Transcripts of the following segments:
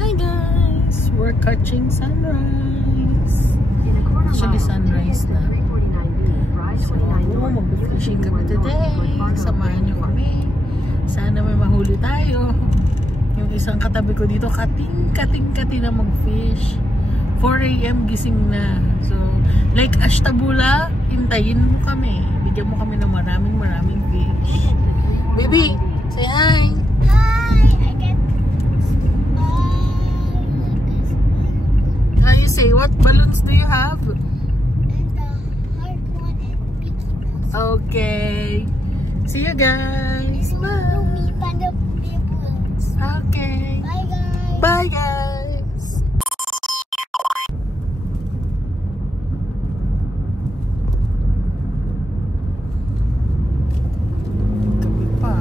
Hi guys! We're catching sunrise. Actually sunrise na. So, mag-fishing kami today. Samahan nyo kami. Sana may mahuli tayo. Yung isang katabi ko dito, kating na mag-fish. 4 AM gising na. So, like Ashtabula, hintayin mo kami. Bigyan mo kami ng maraming fish. Baby, say hi! Hi! How you say? What balloons do you have? And the heart one and Mickey Mouse. Okay. See you guys. And Bye. me panda balloons. Okay. Bye guys. Bye guys. Kami pa.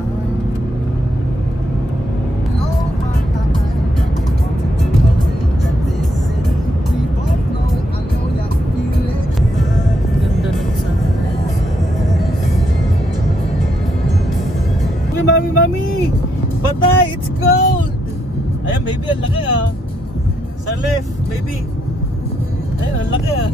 Ganda ng sunrise. Mami! Batay! It's cold! Ayan, baby, ang laki ah. Sa left, baby. Ayan, ang laki ah.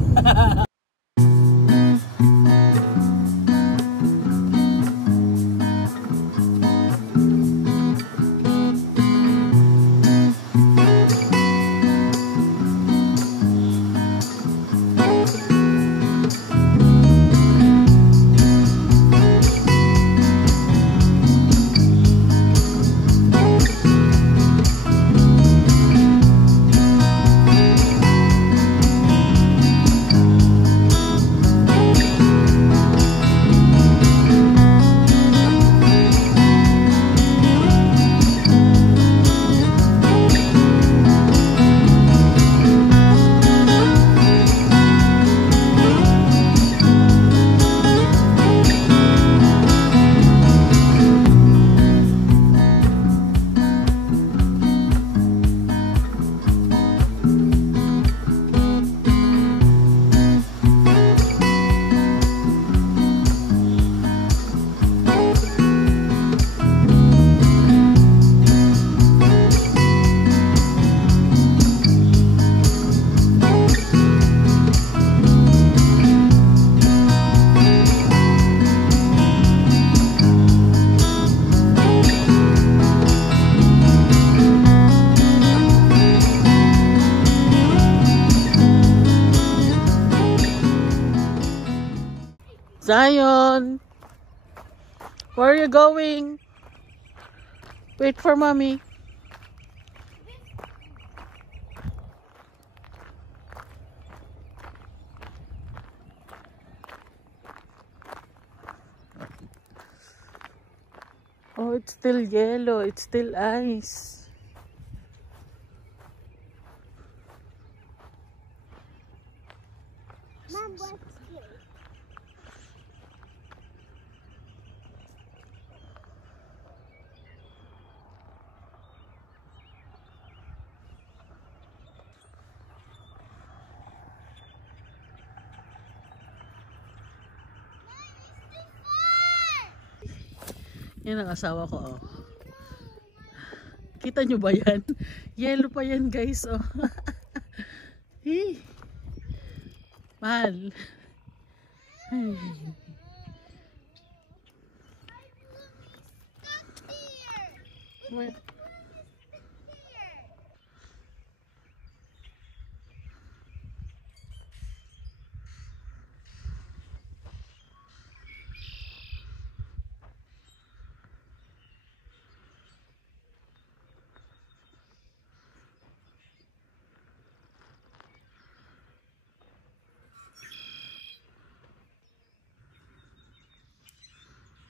Zion, where are you going? Wait for mommy. Oh, it's still yellow. It's still ice. Mom, what's here? Yan ang asawa ko, oh. Kita nyo ba yan? Yellow pa yan, guys, oh. Hey. Mahal. Hey. Where?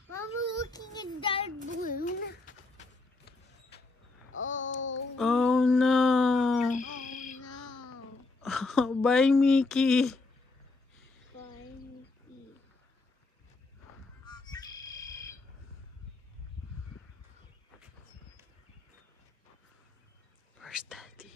Mom, we're looking at that balloon. Oh. Oh no. Oh no. Bye, Mickey. Bye, Mickey. Where's Daddy?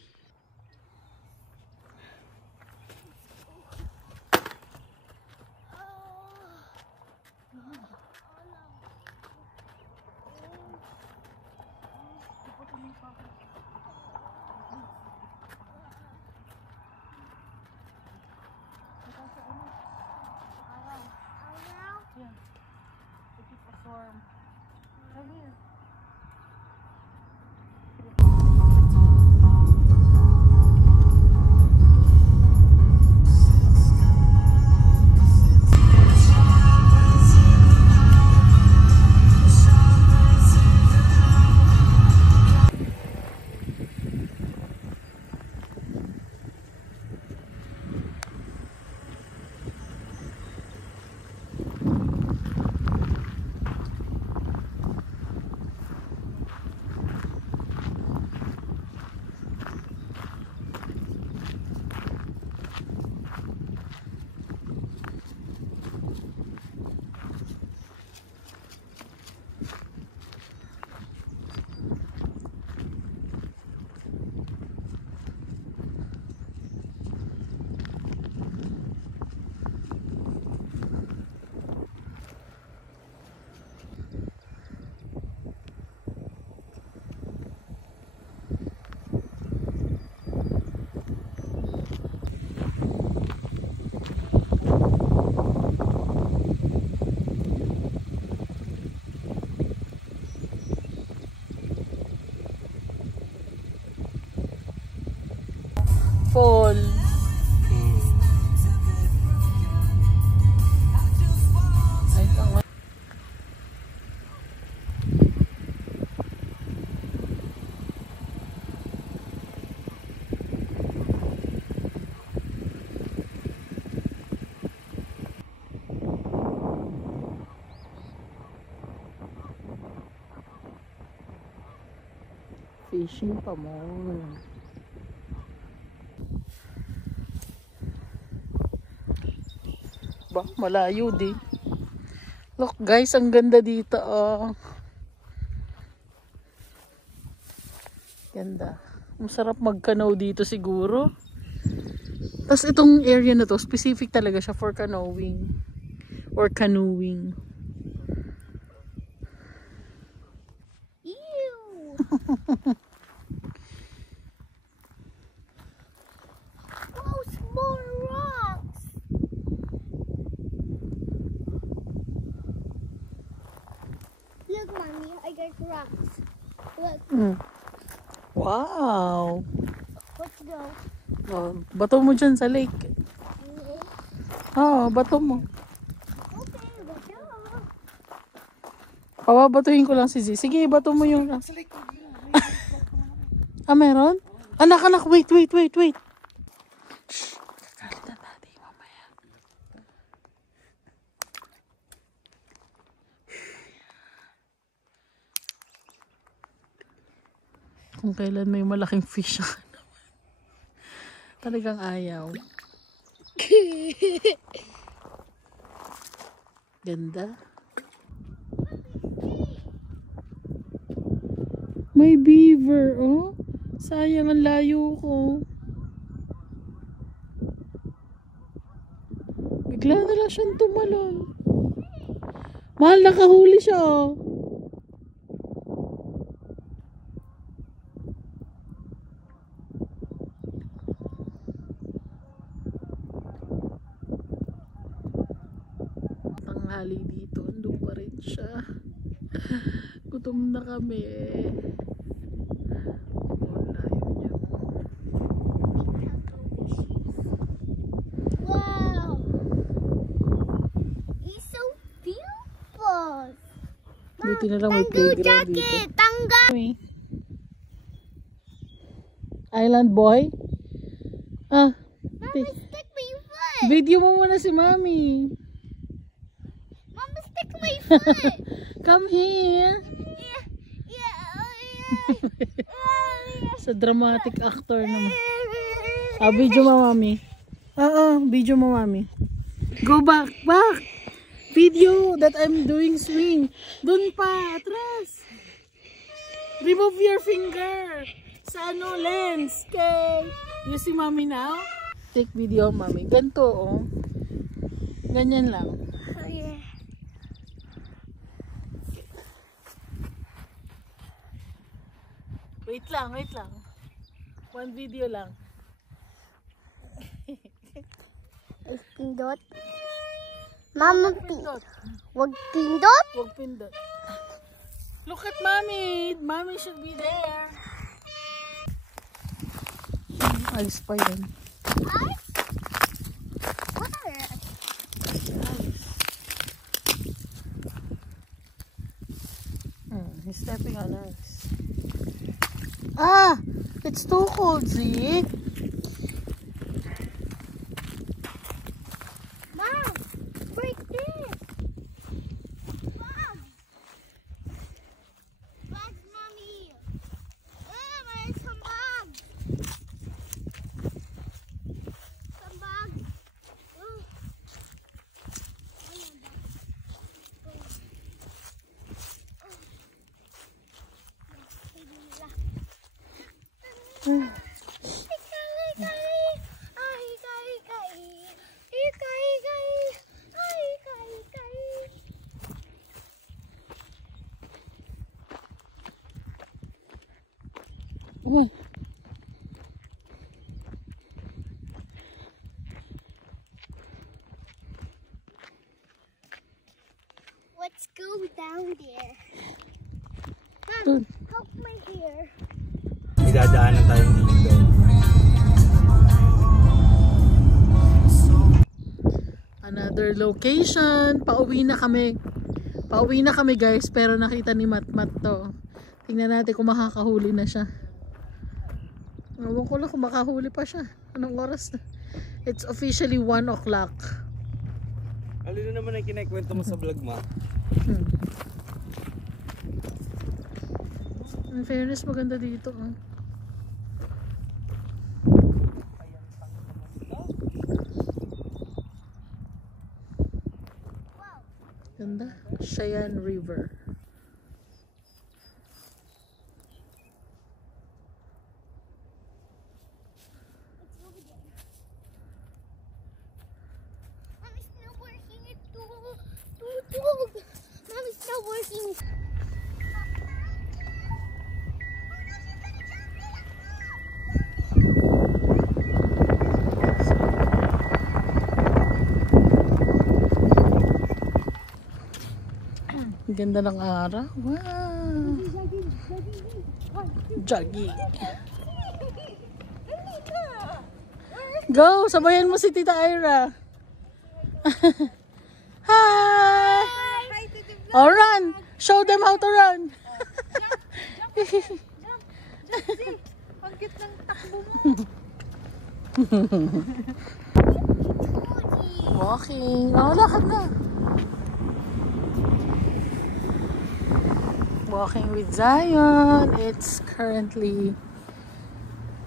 fall. Ay, tama. Fishing pa more. Ba, malayo di. Look guys, ang ganda dito oh. Ganda. Masarap mag-canoe dito siguro. Tapos itong area na to, specific talaga siya for canoeing. Or canoeing. Oh, small rocks. Look, Mommy, I got rocks. Look. Wow. Let's go. Oh, bato mo dyan sa lake. Oo, bato mo. Okay, let's go. Pababatuhin ko lang si Z. Sige, bato mo yung... Ah, meron? Anak, wait. Shh, kakalit na daddy, mamaya. Kung kailan may malaking fish na naman. Talagang ayaw. Ganda. May beaver, oh. Sayang, ang layo ko. Bigla na lang siyang tumalon. Mahal, nakahuli siya, oh. Tanghali dito, andun pa rin siya. Gutom na kami. Wow. He's so beautiful. Buti na lang may Tango playground dito. jacket. Tangga. Island boy? Ah, Mama, stick my foot. video mo muna si Mami. Mama, stick my foot. Come here. Sa dramatic actor naman. Ah, video mo, Mami. Video mo, Mami. Go back. Video that I'm doing swing. Dun pa, atras. Remove your finger. Sa ano, lens. Okay. You see Mami now? Take video, Mami. Ganto, oh. Ganyan lang. Oh, yeah. Wait lang. One video lang. Pindot. Mama, Pindot. wag pindot. Huwag pindot. Look at Mommy. Mommy should be there. Alis pa yun. Ice? Where? He's stepping on ice. Ah! It's too cold, see? Mom, break this. Mom. Bugs, Mommy. There's some bugs. Some bugs. Ooh. Ayan, bugs. Uy. Let's go down there. Mom, Dun. help my hair. Idadaanan tayo dito. location. Pauwi na kami. Pauwi na kami guys, pero nakita ni Matmat to. Tingnan natin kung makakahuli na siya. Ewan ko lang kung makahuli pa siya. Anong oras na? It's officially 1 o'clock. Alin na naman ang kinikwento mo sa vlog mo? In fairness, maganda dito. Ganda. Cheyenne River. Mommy's not working. It's too. Mommy's not working. Ganda ng araw. Wow. Jogging. Go! Sabayan mo si Tita Ira. Hi! Oh, run! Show them how to run! Ang cute ng takbo mo. Walking. Oh, lakad na. Walking with Zion. It's currently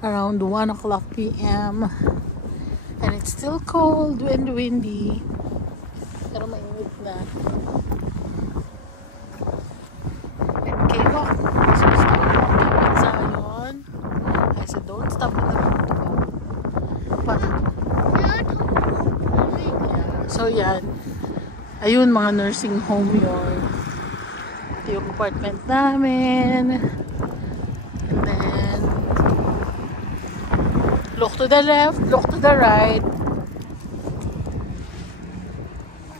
around 1 o'clock p.m. and it's still cold and windy. Pero mainit na. Okay, walk. So stop walking with Zion. I said don't stop at the mountain. But, yeah. So yan. Ayun, mga nursing home yun. Ito yung apartment namin. And then look to the left, look to the right.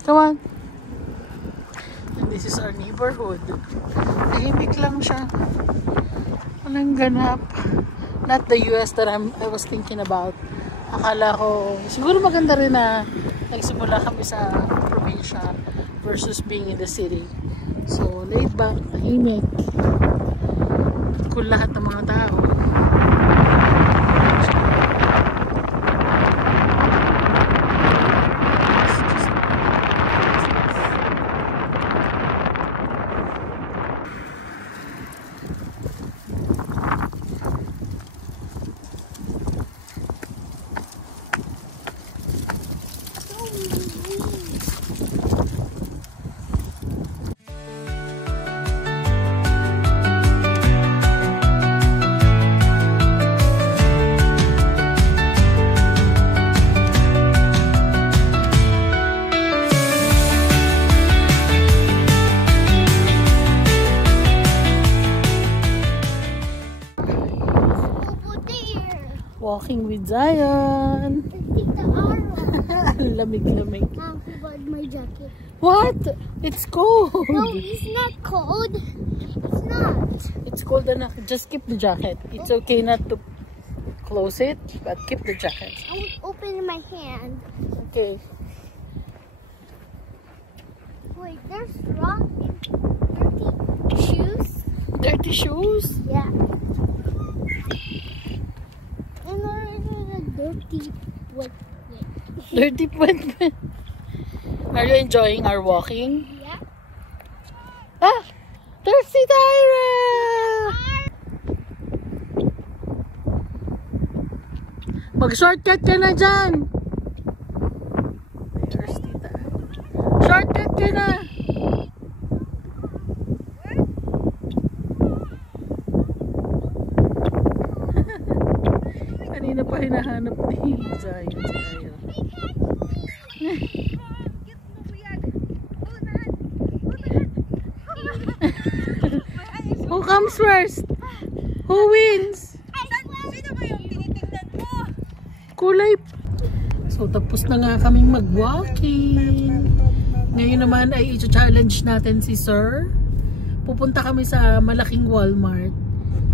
Come on. And this is our neighborhood. Tahimik lang siya. Walang ganap. Not the US that I was thinking about. Akala ko, siguro maganda rin na nagsimula kami sa probinsya versus being in the city. So, laid back, tahimik. Kung lahat ng mga tao. Walking with Zion. Tita Ara. Lamig-lamig. Mom, who bought my jacket? What? It's cold. No, it's not cold. It's not. It's cold enough. Just keep the jacket. It's okay not to close it, but keep the jacket. I won't open my hand. Okay. Wait, there's rock and dirty shoes. Dirty shoes? Yeah. And there's a dirty wet. Dirty wet. Are you enjoying our walking? Yeah. Ah! There's si Tyra! Mag-shortcut ka na dyan! There's Tita. Shortcut ka na! Kanina pa hinahanap ni Zion. Who comes first? Who wins? Sino ba yung tinitingnan mo? Kulay. So tapos na nga kaming mag-walking. Ngayon naman ay i-challenge natin si Sir. Pupunta kami sa malaking Walmart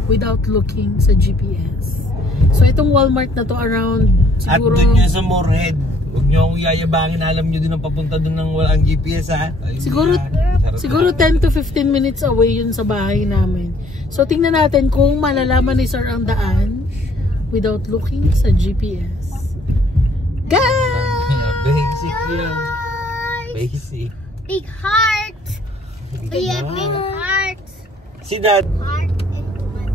without looking sa GPS. So itong Walmart na to around siguro... At dun yun sa Moorhead. Huwag nyo akong yayabangin, alam nyo din ang papunta doon ng walang GPS ha. Ayun Siguro, yan. siguro 10 to 15 minutes away yun sa bahay namin. So tingnan natin kung malalaman ni Sir ang daan without looking sa GPS. Go! Basic yan. Basic. Big heart. We have big heart. Si Dad. Heart and one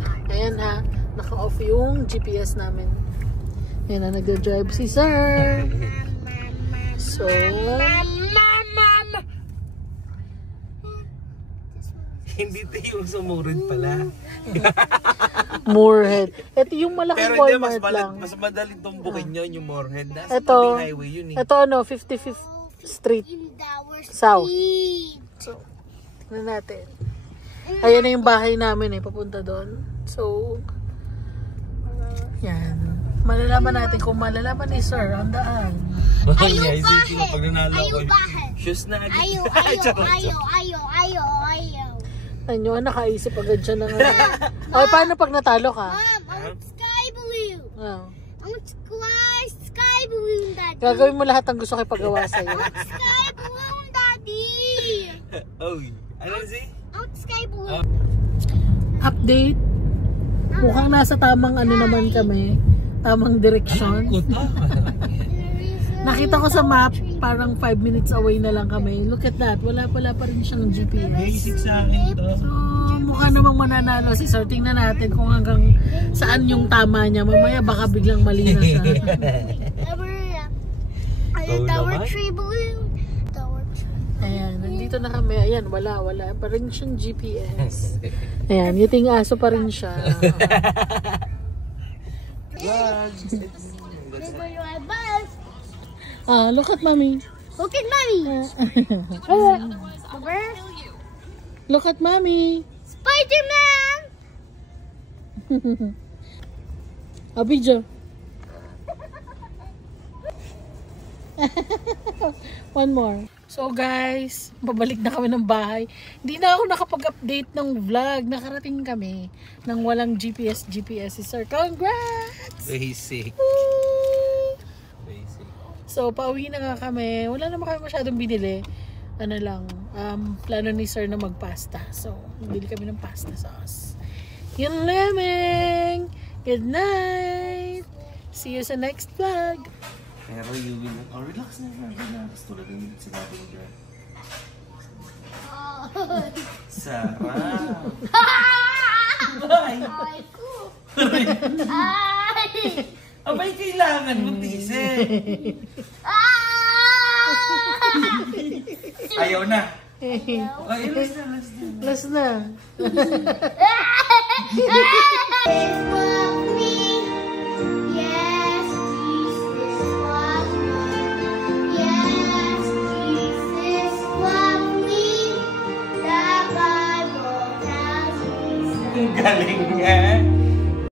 heart. Ayan ha, naka-off yung GPS namin. Ayan na, nag-drive si Sir. So, Hindi ito yung sumurid pala. Moorhead. Ito yung malaking Pero hindi, Walmart lang. mas madaling tumbukin yun yung Moorhead. Nasa Ito, tabing highway yun eh. ito ano, 55th Street In our South. speed. So, tingnan natin. Ayan na yung bahay namin eh, papunta doon. So, yan. Malalaman natin kung malalaman ni Sir ang daan. Ayaw Isipin mo, pag nanalo Ayaw ko, bahay. shoes na agad. Ayaw, ayaw. Ano, nakaisip agad siya ng ay, paano pag natalo ka? Mom, I want sky blue. Oh. I want sky blue, Daddy. Gagawin mo lahat ang gusto kay pagawa sa'yo. Sky blue, Daddy. Oh, ano si? I want sky blue. Update. Mukhang nasa tamang ano naman kami. Tamang direksyon. Kuta. Nakita ko sa map, parang 5 minutes away na lang kami. Look at that. Wala pa rin siyang GPS. Basic sa akin to. So, mukha namang mananalo si Sir. Tingnan natin kung hanggang saan yung tama niya. Mamaya baka biglang mali na siya. Tower tree blue. Tower tree. Ayan, nandito na kami. Ayan, wala pa rin siyang GPS. Ayan, yiting aso pa rin siya. Ah, look at mommy. Look at mommy. Look at mommy. Spider-Man. Abidjo. One more. So guys, babalik na kami ng bahay. Hindi na ako nakapag-update ng vlog. Nakarating kami ng walang GPS si Sir. Congrats! Basic. Woo! Basic. So, pauwi na nga kami. Wala naman kami masyadong binili. Ano lang, plano ni Sir na magpasta. So, bili kami ng pasta sauce. Yun lamang! Good night! See you sa next vlog! Pero you will... Oh, relax na. Relax. Tulad ng sinabi niyo. Sarap. Ay! Abay, kailangan mo tisin. Ayaw na. Ay, Last na. Galing nga.